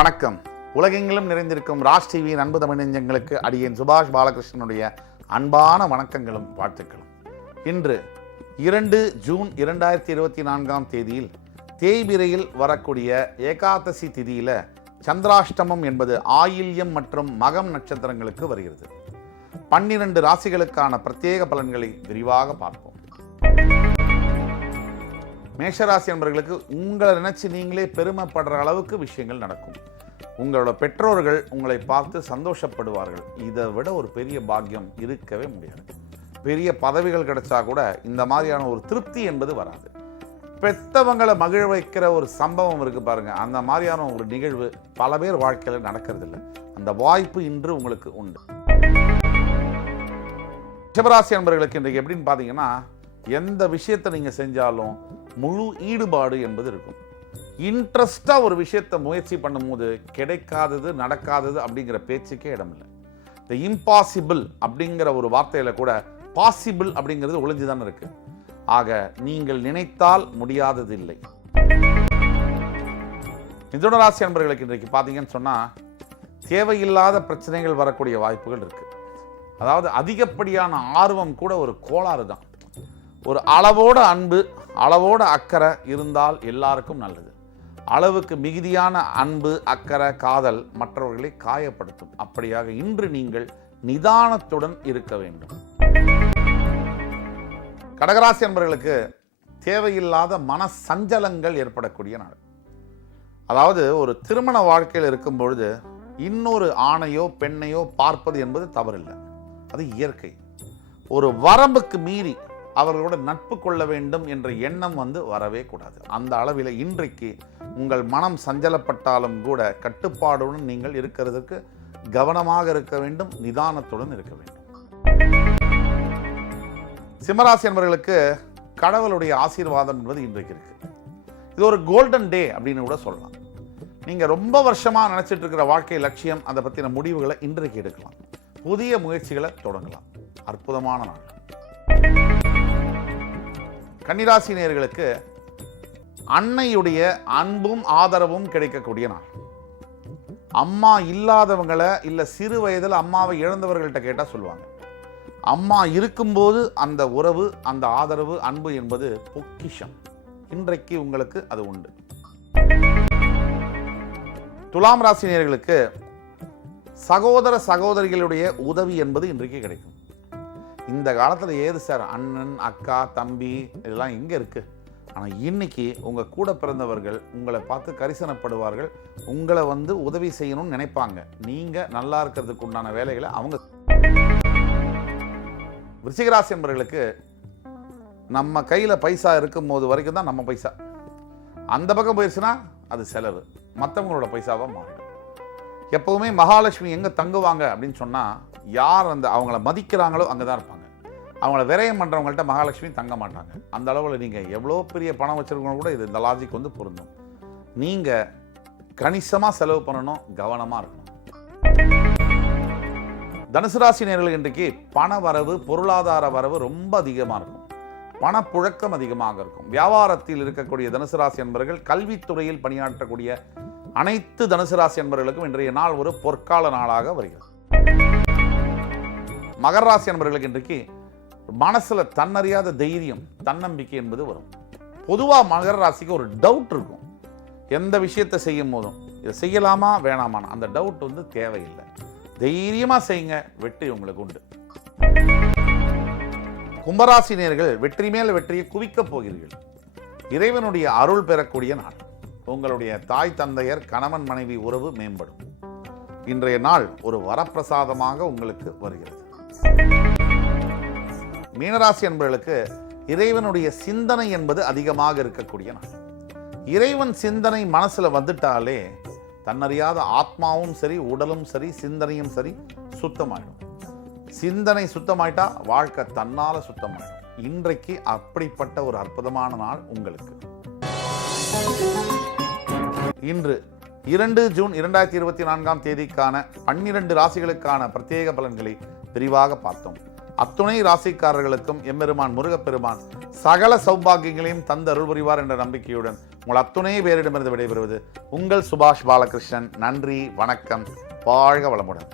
வணக்கம். உலகெங்கிலும் நிறைந்திருக்கும் ராஜ் டிவியின் அன்பு தமிழ் நெஞ்சங்களுக்கு அடியேன் சுபாஷ் பாலகிருஷ்ணனுடைய அன்பான வணக்கங்களும் வாழ்த்துக்களும். இன்று 2 ஜூன் 2024 தேய்பிரையில் வரக்கூடிய ஏகாதசி திதியில சந்திராஷ்டமம் என்பது ஆயில்யம் மற்றும் மகம் நட்சத்திரங்களுக்கு வருகிறது. 12 ராசிகளுக்கான பிரத்யேக பலன்களை விரிவாக பார்ப்போம். மேஷராசி என்பவர்களுக்கு உங்களை நினைச்சு நீங்களே பெருமைப்படுற அளவுக்கு விஷயங்கள் நடக்கும். உங்களோட பெற்றோர்கள் உங்களை பார்த்து சந்தோஷப்படுவார்கள். இதை விட ஒரு பெரிய பாக்கியம் இருக்கவே முடியாது. பெரிய பதவிகள் கிடைச்சா கூட இந்த மாதிரியான ஒரு திருப்தி என்பது வராது. பெத்தவங்களை மகிழ வைக்கிற ஒரு சம்பவம் இருக்கு பாருங்க, அந்த மாதிரியான ஒரு நிகழ்வு பல பேர் வாழ்க்கையில் நடக்கிறது இல்லை. அந்த வாய்ப்பு இன்று உங்களுக்கு உண்டு. ரிஷபராசி என்பவர்களுக்கு இன்றைக்கு எப்படின்னு பார்த்தீங்கன்னா, எந்த விஷயத்தை நீங்கள் செஞ்சாலும் முழு ஈடுபாடு என்பது இருக்கும். இன்ட்ரெஸ்டாக ஒரு விஷயத்தை முயற்சி பண்ணும்போது கிடைக்காதது நடக்காதது அப்படிங்கிற பேச்சுக்கே இடமில்லை. இந்த இம்பாசிபிள் அப்படிங்கிற ஒரு வார்த்தையில் கூட பாசிபிள் அப்படிங்கிறது ஒளிஞ்சுதான் இருக்கு. ஆக நீங்கள் நினைத்தால் முடியாதது இல்லை. மிதுன ராசி அன்பர்களுக்கு இன்றைக்கு பார்த்தீங்கன்னு சொன்னால், தேவையில்லாத பிரச்சனைகள் வரக்கூடிய வாய்ப்புகள் இருக்கு. அதாவது அதிகப்படியான ஆர்வம் கூட ஒரு கோளாறு தான். ஒரு அளவோட அன்பு, அளவோட அக்கறை இருந்தால் எல்லாருக்கும் நல்லது. அளவுக்கு மிகுதியான அன்பு, அக்கறை, காதல் மற்றவர்களை காயப்படுத்தும். அப்படியாக இன்று நீங்கள் நிதானத்துடன் இருக்க வேண்டும். கடகராசி என்பவர்களுக்கு தேவையில்லாத மன சஞ்சலங்கள் ஏற்படக்கூடிய நாள். அதாவது ஒரு திருமண வாழ்க்கையில் இருக்கும் பொழுது இன்னொரு ஆணையோ பெண்ணையோ பார்ப்பது என்பது தவறில்லை, அது இயற்கை. ஒரு வரம்புக்கு மீறி அவர்களோட நட்பு கொள்ள வேண்டும் என்ற எண்ணம் வரவே கூடாது. அந்த அளவில் இன்றைக்கு உங்கள் மனம் சஞ்சலப்பட்டாலும் கூட கட்டுப்பாடுடன் நீங்கள் இருக்கிறதுக்கு கவனமாக இருக்க வேண்டும், நிதானத்துடன் இருக்க வேண்டும். சிம்மராசி என்பவர்களுக்கு கடவுளுடைய ஆசீர்வாதம் என்பது இன்றைக்கு இருக்கு. இது ஒரு கோல்டன் டே அப்படின்னு கூட சொல்லலாம். நீங்க ரொம்ப வருஷமா நினைச்சிட்டு இருக்கிற வாழ்க்கை லட்சியம், அதை பற்றின முடிவுகளை இன்றைக்கு எடுக்கலாம். புதிய முயற்சிகளை தொடங்கலாம். அற்புதமான நாள். கன்னிராசி நேயர்களுக்கு அன்னையுடைய அன்பும் ஆதரவும் கிடைக்கக்கூடிய நாள். அம்மா இல்லாதவங்களை இல்லை சிறு வயதில் அம்மாவை இழந்தவர்கள்ட்ட கேட்டால் சொல்லுவாங்க, அம்மா இருக்கும்போது அந்த உறவு, அந்த ஆதரவு, அன்பு என்பது பொக்கிஷம். இன்றைக்கு உங்களுக்கு அது உண்டு. துலாம் ராசி நேயர்களுக்கு சகோதர சகோதரிகளுடைய உதவி என்பது இன்றைக்கு கிடைக்கும். இந்த காலத்தில் ஏது சார் அண்ணன், அக்கா, தம்பி இதெல்லாம் எங்கே இருக்குது? ஆனால் இன்னைக்கு உங்கள் கூட பிறந்தவர்கள் உங்களை பார்த்து கரிசனப்படுவார்கள். உங்களை உதவி செய்யணும்னு நினைப்பாங்க. நீங்கள் நல்லா இருக்கிறதுக்கு உண்டான வேலைகளை அவங்க. விருச்சிகராசி என்பவர்களுக்கு நம்ம கையில் பைசா இருக்கும் போது வரைக்கும் தான் நம்ம பைசா. அந்த பக்கம் போயிடுச்சுன்னா அது செலவு, மற்றவங்களோட பைசாவாக மாறிடும். எப்போவுமே மகாலட்சுமி எங்கே தங்குவாங்க அப்படின்னு சொன்னால், யார் அவங்கள மதிக்கிறாங்களோ அங்கே தான் இருப்பாங்க. அவங்கள விரயம் பண்ணுறவங்கள்ட்ட மகாலட்சுமி தங்க மாட்டாங்க. அந்த அளவில் நீங்கள் எவ்வளோ பெரிய பணம் வச்சுருக்கவங்க கூட இந்த லாஜிக் பொருந்தும். நீங்கள் கணிசமாக செலவு பண்ணணும், கவனமாக இருக்கணும். தனுசு ராசி நேயர்களுக்கு இன்றைக்கு பண வரவு, பொருளாதார வரவு ரொம்ப அதிகமாக இருக்கும். பணப்புழக்கம் அதிகமாக இருக்கும். வியாபாரத்தில் இருக்கக்கூடிய தனுசு ராசி என்பவர்கள், கல்வித்துறையில் பணியாற்றக்கூடிய அனைத்து தனுசு ராசி என்பவர்களுக்கும் இன்றைய நாள் ஒரு பொற்கால நாளாக வருகிறது. மகர ராசி என்பவர்களுக்கு இன்றைக்கு மனசுல தன்னறியாத தைரியம், தன்னம்பிக்கை என்பது வரும். பொதுவாக மகர ராசிக்கு ஒரு டவுட் இருக்கும். எந்த விஷயத்தை செய்யும் போதும் இதை செய்யலாமா வேணாமா, அந்த டவுட் தேவையில்லை. தைரியமா செய்யுங்க, வெற்றி உங்களுக்கு உண்டு. கும்பராசி நேயர்கள் வெற்றி மேல் வெற்றியை குவிக்கப் போகிறீர்கள். இறைவனுடைய அருள் பெறக்கூடிய நாள். உங்களுடைய தாய் தந்தையர், கணவன் மனைவி உறவு மேம்படும். இன்றைய நாள் ஒரு வரப்பிரசாதமாக உங்களுக்கு வருகிறது. மீனராசி என்பவர்களுக்கு இறைவனுடைய சிந்தனை என்பது அதிகமாக இருக்கக்கூடிய நாள். இறைவன் சிந்தனை மனசுல வந்துட்டாலே தன்னறியாத ஆத்மாவும் சரி, உடலும் சரி, சிந்தனையும் சரி சுத்தமாயிடும். சிந்தனை சுத்தமாயிட்டா வாழ்க்கை தன்னால சுத்தமாயிடும். இன்றைக்கு அப்படிப்பட்ட ஒரு அற்புதமான நாள் உங்களுக்கு. இன்று 2 ஜூன் 2024 12 ராசிகளுக்கான பிரத்யேக பலன்களை விரிவாக பார்த்தோம். அத்துணை ராசிக்காரர்களுக்கும் எம்பெருமான் முருகப்பெருமான் சகல சௌபாகியங்களையும் தந்து அருள் புரிவார் என்ற நம்பிக்கையுடன் உங்கள் அத்துணை பேரிடமிருந்து விடைபெறுவது உங்கள் சுபாஷ் பாலகிருஷ்ணன். நன்றி, வணக்கம், வாழ்க வளமுடன்.